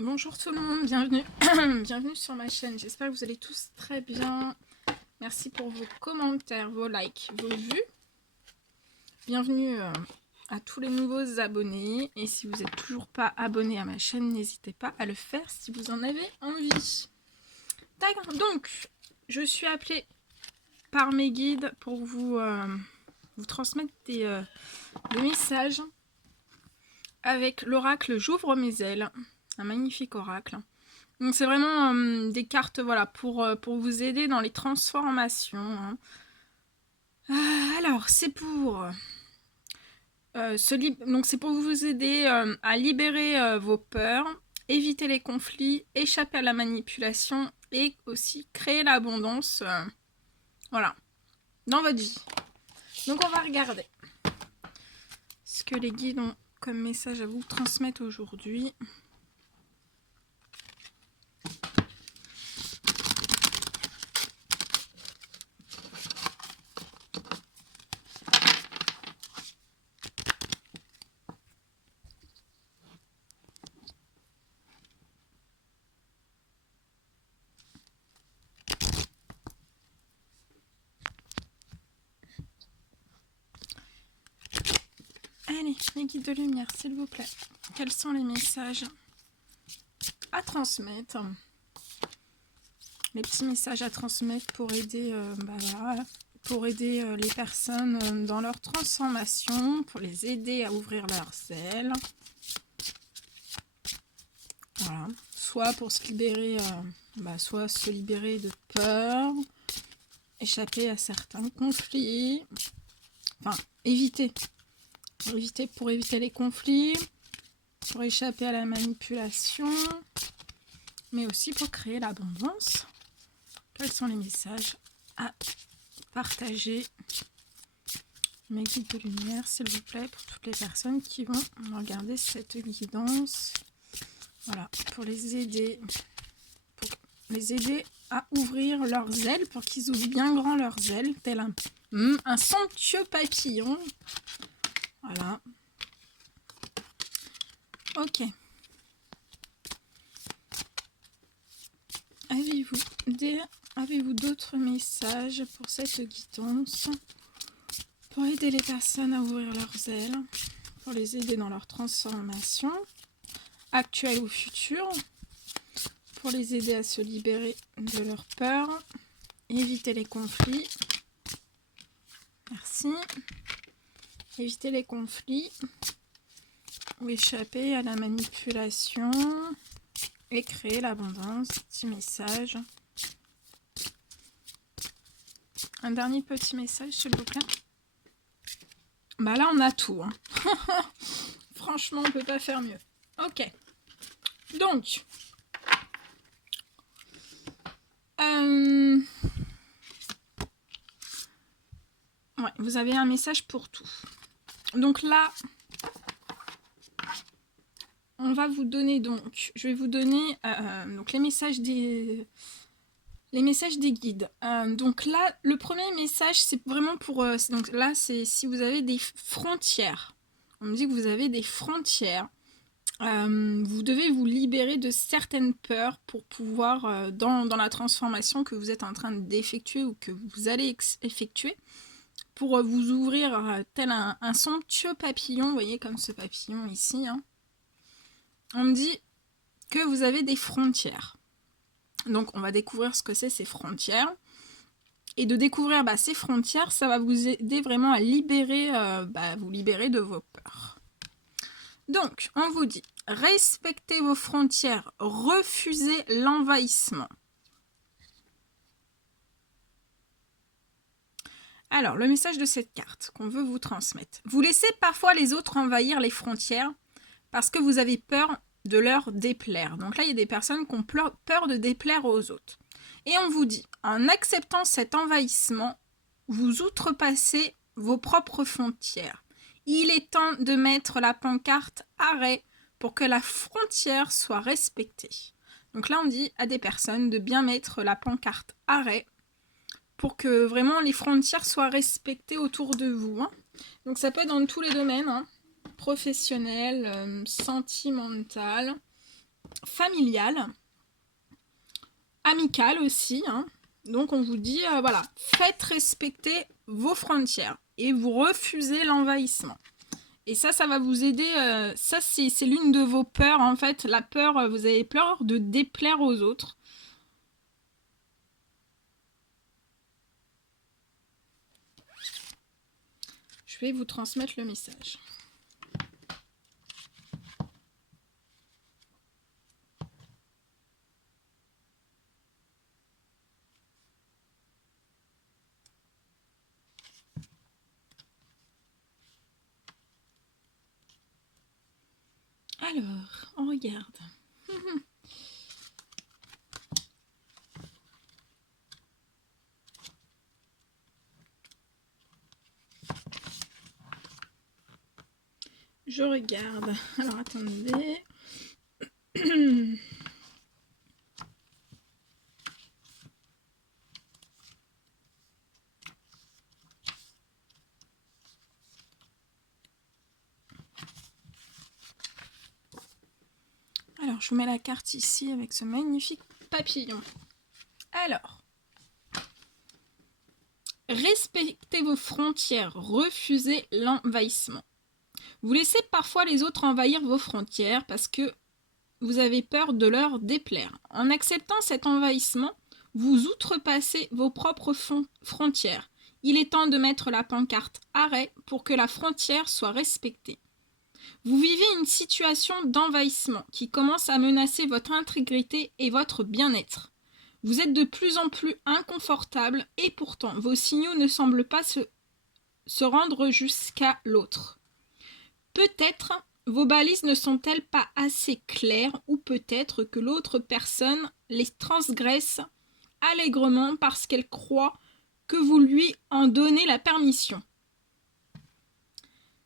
Bonjour tout le monde, bienvenue, bienvenue sur ma chaîne. J'espère que vous allez tous très bien. Merci pour vos commentaires, vos likes, vos vues. Bienvenue à tous les nouveaux abonnés. Et si vous n'êtes toujours pas abonné à ma chaîne, n'hésitez pas à le faire si vous en avez envie. Donc, je suis appelée par mes guides pour vous transmettre des messages avec l'oracle J'ouvre mes ailes. Un magnifique oracle. Donc c'est vraiment des cartes voilà, pour vous aider dans les transformations. Hein. Alors c'est pour donc c'est pour vous aider à libérer vos peurs, éviter les conflits, échapper à la manipulation et aussi créer l'abondance voilà, dans votre vie. Donc on va regarder ce que les guides ont comme message à vous transmettre aujourd'hui. Allez, les guides de lumière, s'il vous plaît. Quels sont les messages à transmettre? Les petits messages à transmettre pour aider, les personnes dans leur transformation, pour les aider à ouvrir leurs ailes. Voilà. Soit pour se libérer, soit se libérer de peur, échapper à certains conflits. Enfin, éviter pour éviter les conflits, pour échapper à la manipulation, mais aussi pour créer l'abondance. Quels sont les messages à partager, mes guides de lumière, s'il vous plaît, pour toutes les personnes qui vont regarder cette guidance. Voilà, pour les aider à ouvrir leurs ailes, pour qu'ils ouvrent bien grand leurs ailes, tel un somptueux papillon. Voilà. Ok. Avez-vous d'autres messages pour cette guidance, pour aider les personnes à ouvrir leurs ailes, pour les aider dans leur transformation, actuelle ou future, pour les aider à se libérer de leurs peurs, éviter les conflits. Merci. Éviter les conflits ou échapper à la manipulation et créer l'abondance. Petit message. Un dernier petit message, s'il vous plaît. Bah là, on a tout. Hein. Franchement, on peut pas faire mieux. Ok. Donc, ouais, vous avez un message pour tout. Donc là, on va vous donner donc, je vais vous donner donc les messages des guides. Donc là, le premier message, c'est vraiment pour, donc là, c'est si vous avez des frontières. On me dit que vous avez des frontières. Vous devez vous libérer de certaines peurs pour pouvoir, dans la transformation que vous êtes en train d'effectuer ou que vous allez effectuer, pour vous ouvrir tel un somptueux papillon, vous voyez comme ce papillon ici. Hein. On me dit que vous avez des frontières. Donc on va découvrir ce que c'est ces frontières. Et de découvrir ces frontières, ça va vous aider vraiment à libérer, vous libérer de vos peurs. Donc, on vous dit, respectez vos frontières, refusez l'envahissement. Alors, le message de cette carte qu'on veut vous transmettre. Vous laissez parfois les autres envahir les frontières parce que vous avez peur de leur déplaire. Donc là, il y a des personnes qui ont peur de déplaire aux autres. Et on vous dit, en acceptant cet envahissement, vous outrepassez vos propres frontières. Il est temps de mettre la pancarte arrêt pour que la frontière soit respectée. Donc là, on dit à des personnes de bien mettre la pancarte arrêt pour que vraiment les frontières soient respectées autour de vous. Hein. Donc ça peut être dans tous les domaines, hein, professionnel, sentimental, familiale, amicale aussi, hein. Donc on vous dit, voilà, faites respecter vos frontières et vous refusez l'envahissement. Et ça va vous aider, ça c'est l'une de vos peurs en fait, la peur, vous avez peur de déplaire aux autres. Je vais vous transmettre le message. Alors, on regarde. Je regarde. Alors, attendez. Alors, je vous mets la carte ici avec ce magnifique papillon. Alors, respectez vos frontières, refusez l'envahissement. Vous laissez parfois les autres envahir vos frontières parce que vous avez peur de leur déplaire. En acceptant cet envahissement, vous outrepassez vos propres frontières. Il est temps de mettre la pancarte « Arrêt » pour que la frontière soit respectée. Vous vivez une situation d'envahissement qui commence à menacer votre intégrité et votre bien-être. Vous êtes de plus en plus inconfortable et pourtant vos signaux ne semblent pas se rendre jusqu'à l'autre. Peut-être vos balises ne sont-elles pas assez claires ou peut-être que l'autre personne les transgresse allègrement parce qu'elle croit que vous lui en donnez la permission.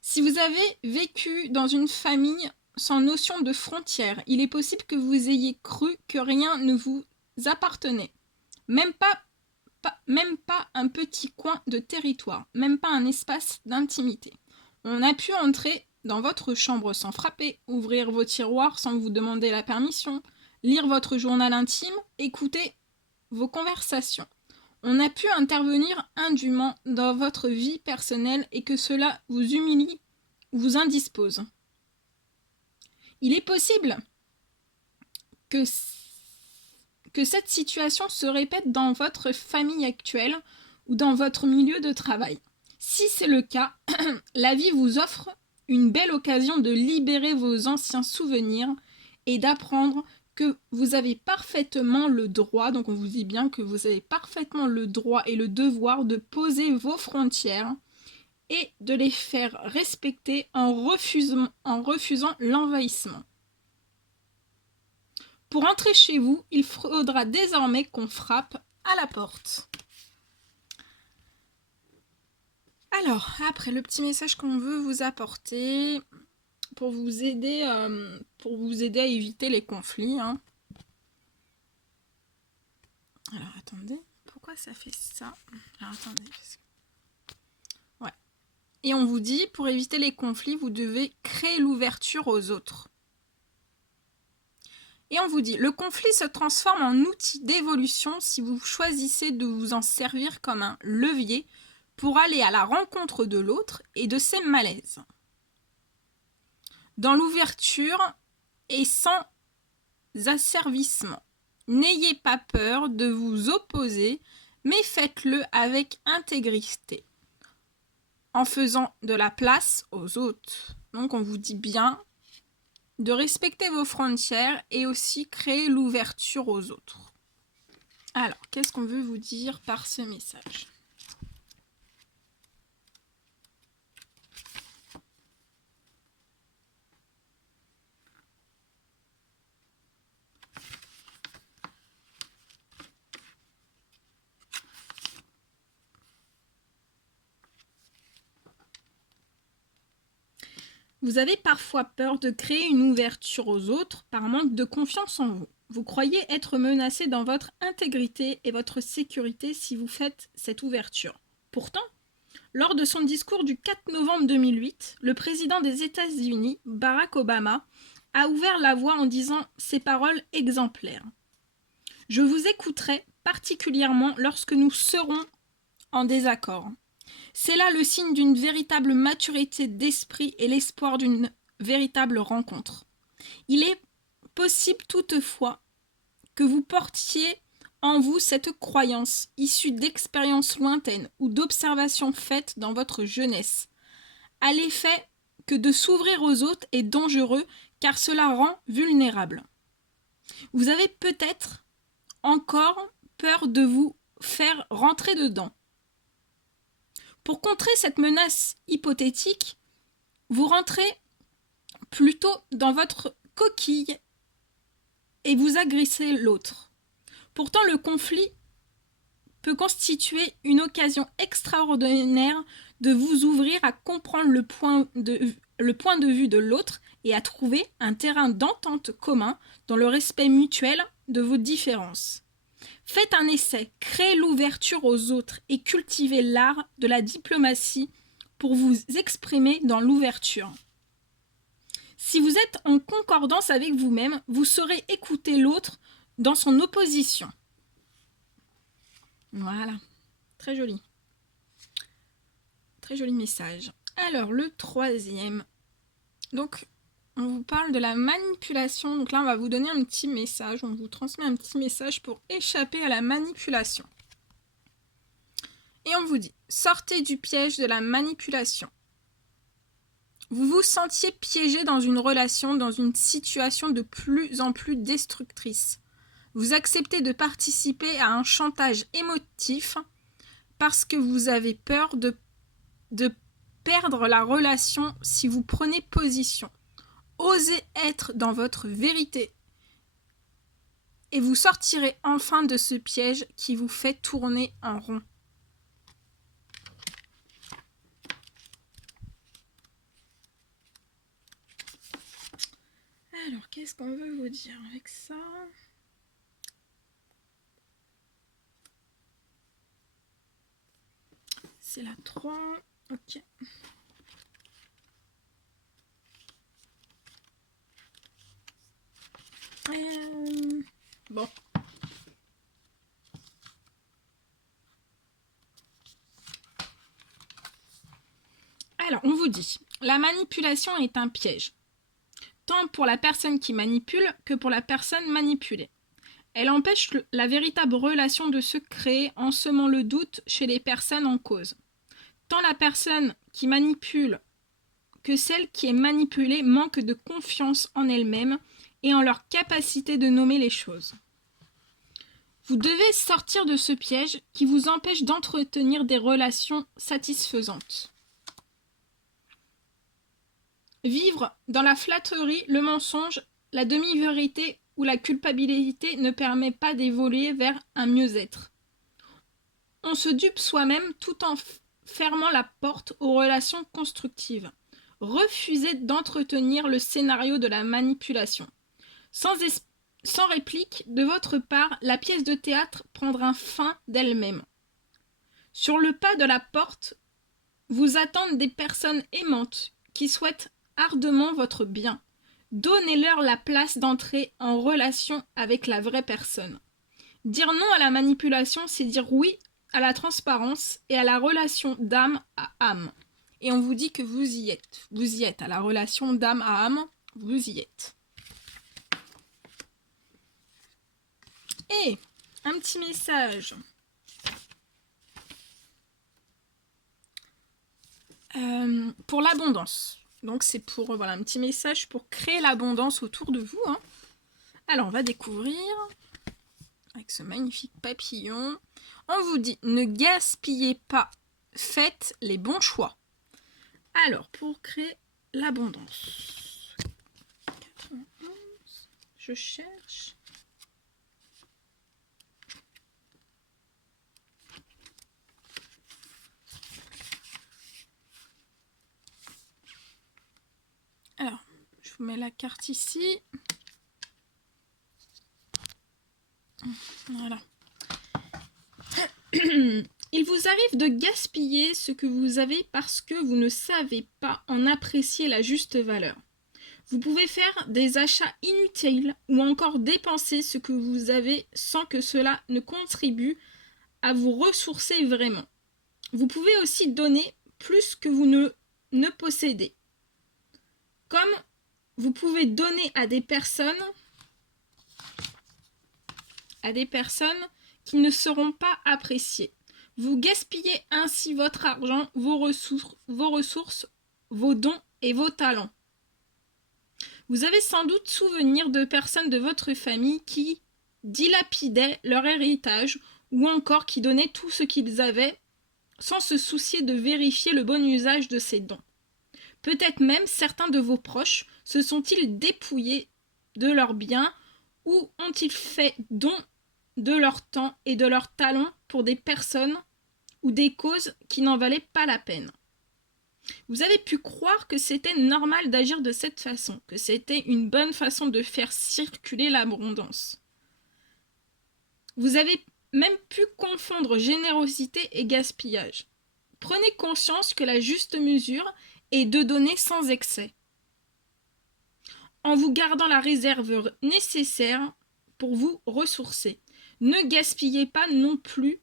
Si vous avez vécu dans une famille sans notion de frontières, il est possible que vous ayez cru que rien ne vous appartenait, même pas un petit coin de territoire, même pas un espace d'intimité. On a pu entrer dans votre chambre sans frapper, ouvrir vos tiroirs sans vous demander la permission, lire votre journal intime, écouter vos conversations. On a pu intervenir indûment dans votre vie personnelle et que cela vous humilie, vous indispose. Il est possible que cette situation se répète dans votre famille actuelle ou dans votre milieu de travail. Si c'est le cas, la vie vous offre une belle occasion de libérer vos anciens souvenirs et d'apprendre que vous avez parfaitement le droit, donc on vous dit bien que vous avez parfaitement le droit et le devoir de poser vos frontières et de les faire respecter en refusant l'envahissement. Pour entrer chez vous, il faudra désormais qu'on frappe à la porte. Alors, après, le petit message qu'on veut vous apporter pour vous aider à éviter les conflits. Hein. Alors, attendez, pourquoi ça fait ça? Alors, attendez. Ouais. Et on vous dit, pour éviter les conflits, vous devez créer l'ouverture aux autres. Et on vous dit, le conflit se transforme en outil d'évolution si vous choisissez de vous en servir comme un levier pour aller à la rencontre de l'autre et de ses malaises. Dans l'ouverture et sans asservissement. N'ayez pas peur de vous opposer, mais faites-le avec intégrité, en faisant de la place aux autres. Donc on vous dit bien de respecter vos frontières et aussi créer l'ouverture aux autres. Alors, qu'est-ce qu'on veut vous dire par ce message ? Vous avez parfois peur de créer une ouverture aux autres par manque de confiance en vous. Vous croyez être menacé dans votre intégrité et votre sécurité si vous faites cette ouverture. Pourtant, lors de son discours du 4 novembre 2008, le président des États-Unis, Barack Obama, a ouvert la voie en disant ces paroles exemplaires. Je vous écouterai particulièrement lorsque nous serons en désaccord. C'est là le signe d'une véritable maturité d'esprit et l'espoir d'une véritable rencontre. Il est possible toutefois que vous portiez en vous cette croyance issue d'expériences lointaines ou d'observations faites dans votre jeunesse, à l'effet que de s'ouvrir aux autres est dangereux car cela rend vulnérable. Vous avez peut-être encore peur de vous faire rentrer dedans. Pour contrer cette menace hypothétique, vous rentrez plutôt dans votre coquille et vous agressez l'autre. Pourtant, le conflit peut constituer une occasion extraordinaire de vous ouvrir à comprendre le point de vue de l'autre et à trouver un terrain d'entente commun dans le respect mutuel de vos différences. Faites un essai, créez l'ouverture aux autres et cultivez l'art de la diplomatie pour vous exprimer dans l'ouverture. Si vous êtes en concordance avec vous-même, vous saurez écouter l'autre dans son opposition. Voilà, très joli. Très joli message. Alors, le troisième. Donc, on vous parle de la manipulation. Donc là, on va vous donner un petit message. On vous transmet un petit message pour échapper à la manipulation. Et on vous dit, sortez du piège de la manipulation. Vous vous sentiez piégé dans une relation, dans une situation de plus en plus destructrice. Vous acceptez de participer à un chantage émotif parce que vous avez peur de perdre la relation si vous prenez position. Osez être dans votre vérité et vous sortirez enfin de ce piège qui vous fait tourner en rond. Alors, qu'est-ce qu'on veut vous dire avec ça ? C'est la 3. Ok. Bon. Alors, on vous dit, la manipulation est un piège, tant pour la personne qui manipule que pour la personne manipulée. Elle empêche la véritable relation de se créer en semant le doute chez les personnes en cause. Tant la personne qui manipule que celle qui est manipulée manque de confiance en elle-même et en leur capacité de nommer les choses. Vous devez sortir de ce piège qui vous empêche d'entretenir des relations satisfaisantes. Vivre dans la flatterie, le mensonge, la demi-vérité ou la culpabilité ne permet pas d'évoluer vers un mieux-être. On se dupe soi-même tout en fermant la porte aux relations constructives. Refusez d'entretenir le scénario de la manipulation. Sans réplique de votre part, la pièce de théâtre prendra fin d'elle-même. Sur le pas de la porte, vous attendent des personnes aimantes qui souhaitent ardemment votre bien. Donnez-leur la place d'entrer en relation avec la vraie personne. Dire non à la manipulation, c'est dire oui à la transparence et à la relation d'âme à âme. Et on vous dit que vous y êtes. Vous y êtes. À la relation d'âme à âme, vous y êtes. Et un petit message. Pour l'abondance. Donc c'est pour un petit message pour créer l'abondance autour de vous. Hein. Alors on va découvrir avec ce magnifique papillon. On vous dit ne gaspillez pas, faites les bons choix. Alors pour créer l'abondance. 91, je cherche. Alors, je vous mets la carte ici. Voilà. Il vous arrive de gaspiller ce que vous avez parce que vous ne savez pas en apprécier la juste valeur. Vous pouvez faire des achats inutiles ou encore dépenser ce que vous avez sans que cela ne contribue à vous ressourcer vraiment. Vous pouvez aussi donner plus que vous ne possédez. Comme vous pouvez donner à des personnes qui ne seront pas appréciées. Vous gaspillez ainsi votre argent, vos ressources, vos dons et vos talents. Vous avez sans doute souvenir de personnes de votre famille qui dilapidaient leur héritage ou encore qui donnaient tout ce qu'ils avaient sans se soucier de vérifier le bon usage de ces dons. Peut-être même certains de vos proches se sont-ils dépouillés de leurs biens ou ont-ils fait don de leur temps et de leurs talents pour des personnes ou des causes qui n'en valaient pas la peine. Vous avez pu croire que c'était normal d'agir de cette façon, que c'était une bonne façon de faire circuler l'abondance. Vous avez même pu confondre générosité et gaspillage. Prenez conscience que la juste mesure est de donner sans excès, en vous gardant la réserve nécessaire pour vous ressourcer. Ne gaspillez pas non plus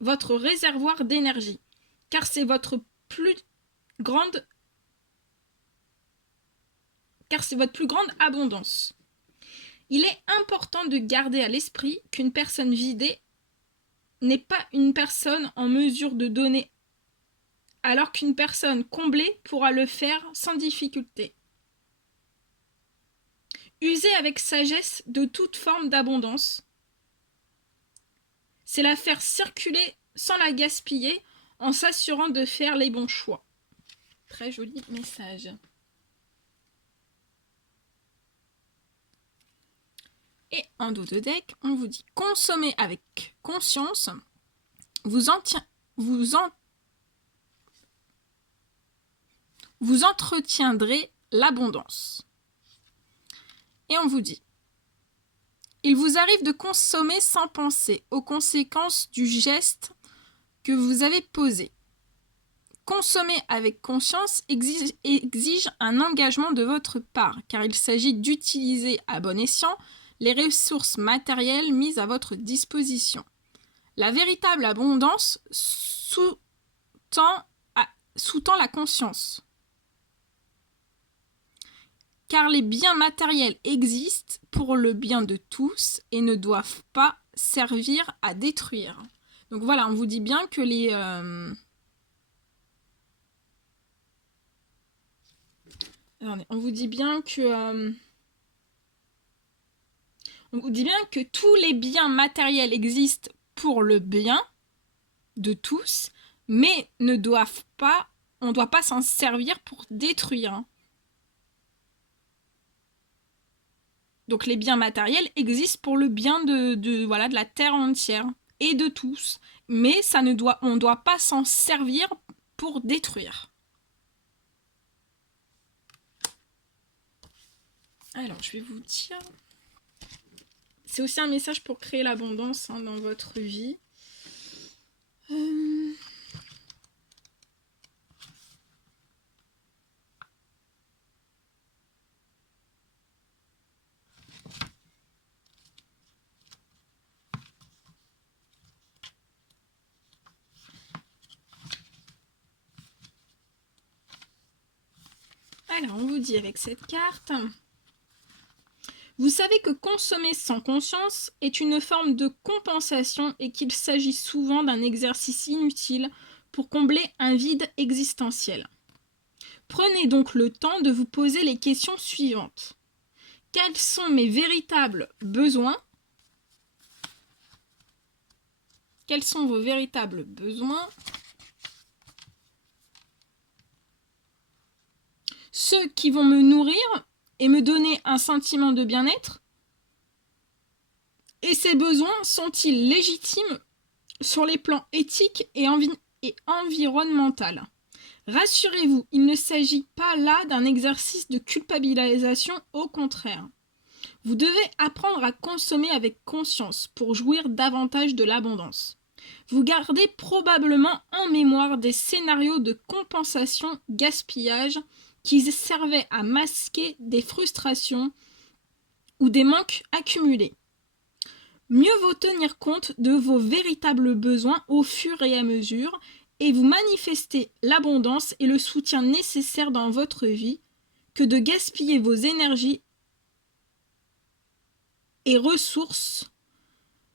votre réservoir d'énergie, car c'est votre plus grande abondance. Il est important de garder à l'esprit qu'une personne vidée n'est pas une personne en mesure de donner, alors qu'une personne comblée pourra le faire sans difficulté. Usez avec sagesse de toute forme d'abondance. C'est la faire circuler sans la gaspiller en s'assurant de faire les bons choix. Très joli message. Et en dos de deck, on vous dit consommez avec conscience, vous entretiendrez l'abondance. Et on vous dit il vous arrive de consommer sans penser aux conséquences du geste que vous avez posé. Consommer avec conscience exige un engagement de votre part, car il s'agit d'utiliser à bon escient les ressources matérielles mises à votre disposition. La véritable abondance sous-tend la conscience. Car les biens matériels existent pour le bien de tous et ne doivent pas servir à détruire. Donc voilà, on vous dit bien que on vous dit bien que tous les biens matériels existent pour le bien de tous, mais on ne doit pas s'en servir pour détruire. Donc les biens matériels existent pour le bien de la terre entière et de tous, mais on ne doit pas s'en servir pour détruire. Alors, je vais vous dire... C'est aussi un message pour créer l'abondance dans votre vie. Alors, on vous dit avec cette carte... Vous savez que consommer sans conscience est une forme de compensation et qu'il s'agit souvent d'un exercice inutile pour combler un vide existentiel. Prenez donc le temps de vous poser les questions suivantes. Quels sont mes véritables besoins ? Quels sont vos véritables besoins ? Ceux qui vont me nourrir et me donner un sentiment de bien-être? Et ces besoins sont-ils légitimes sur les plans éthiques et environnemental? Rassurez-vous, il ne s'agit pas là d'un exercice de culpabilisation, au contraire. Vous devez apprendre à consommer avec conscience pour jouir davantage de l'abondance. Vous gardez probablement en mémoire des scénarios de compensation, gaspillage, qui servaient à masquer des frustrations ou des manques accumulés. Mieux vaut tenir compte de vos véritables besoins au fur et à mesure et vous manifester l'abondance et le soutien nécessaires dans votre vie que de gaspiller vos énergies et ressources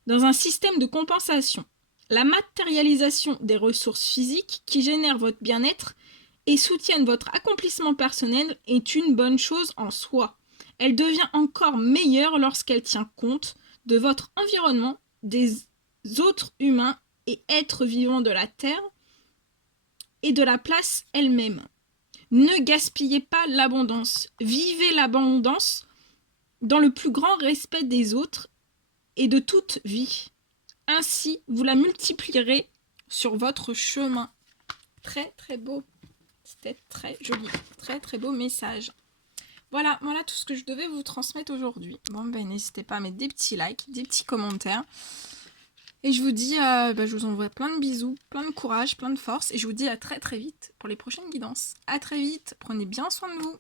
dans un système de compensation. La matérialisation des ressources physiques qui génèrent votre bien-être et soutiennent votre accomplissement personnel est une bonne chose en soi. Elle devient encore meilleure lorsqu'elle tient compte de votre environnement, des autres humains et êtres vivants de la Terre et de la place elle-même. Ne gaspillez pas l'abondance. Vivez l'abondance dans le plus grand respect des autres et de toute vie. Ainsi, vous la multiplierez sur votre chemin. Très très beau. C'était très joli. Très très beau message. Voilà tout ce que je devais vous transmettre aujourd'hui. Bon, n'hésitez pas à mettre des petits likes, des petits commentaires. Et je vous dis, je vous envoie plein de bisous, plein de courage, plein de force. Et je vous dis à très très vite pour les prochaines guidances. À très vite, prenez bien soin de vous.